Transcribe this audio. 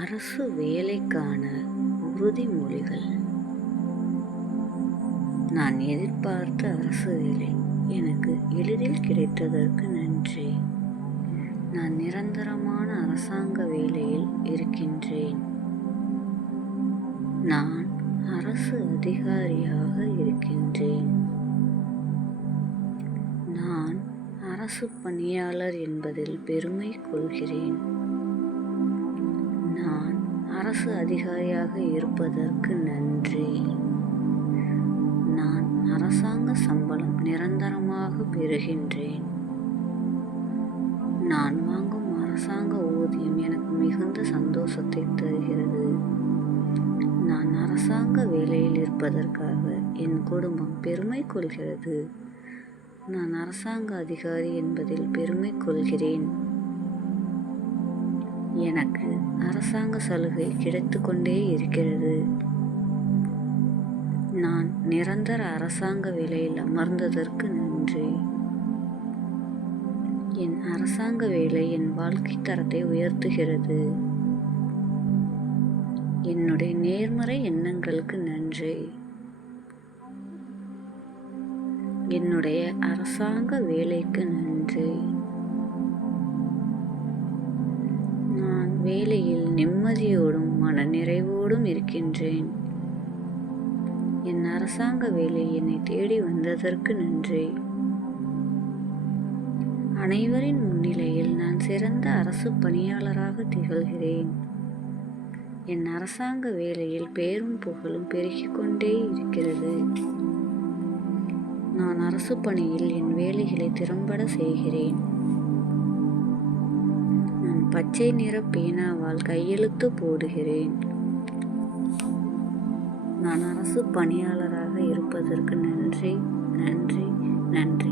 அரசு வேலைக்கான உறுதிமொழிகள். நான் எதிர்பார்த்த அரசு வேலை எனக்கு எளிதில் கிடைத்ததற்கு நன்றி. நான் நிரந்தரமான அரசாங்க வேலையில் இருக்கின்றேன். நான் அரசு அதிகாரியாக இருக்கின்றேன். நான் அரசு பணியாளர் என்பதில் பெருமை கொள்கிறேன். நான் அரசு அதிகாரியாக இருப்பதற்கு நன்றி. நான் அரசாங்க சம்பளம் நிரந்தரமாக பெறுகின்றேன். நான் வாங்கும் அரசாங்க ஊதியம் எனக்கு மிகுந்த சந்தோஷத்தை தருகிறது. நான் அரசாங்க வேலையில் இருப்பதற்காக என் குடும்பம் பெருமை கொள்கிறது. நான் அரசாங்க அதிகாரி என்பதில் பெருமை கொள்கிறேன். எனக்கு அரசாங்க சலுகை கிடைத்து கொண்டே இருக்கிறது. நான் நிரந்தர அரசாங்க வேலையில் அமர்ந்ததற்கு நன்றி. என் அரசாங்க வேலை என் வாழ்க்கை தரத்தை உயர்த்துகிறது. என்னுடைய நேர்மறை எண்ணங்களுக்கு நன்றி. என்னுடைய அரசாங்க வேலைக்கு நன்றி. நான் வேலையில் நிம்மதியோடும் மனநிறைவோடும் இருக்கின்றேன். என் அரசாங்க வேலை என்னை தேடி வந்ததற்கு நன்றி. அனைவரின் முன்னிலையில் நான் சிறந்த அரசு பணியாளராக திகழ்கிறேன். என் அரசாங்க வேலையில் பேரும் புகழும் பெருகிக் கொண்டே இருக்கிறது. நான் அரசு பணியில் என் வேலைகளை திறம்பட செய்கிறேன். நான் பச்சை நிற பேனாவால் கையெழுத்து போடுகிறேன். நான் அரசு பணியாளராக இருப்பதற்கு நன்றி, நன்றி, நன்றி.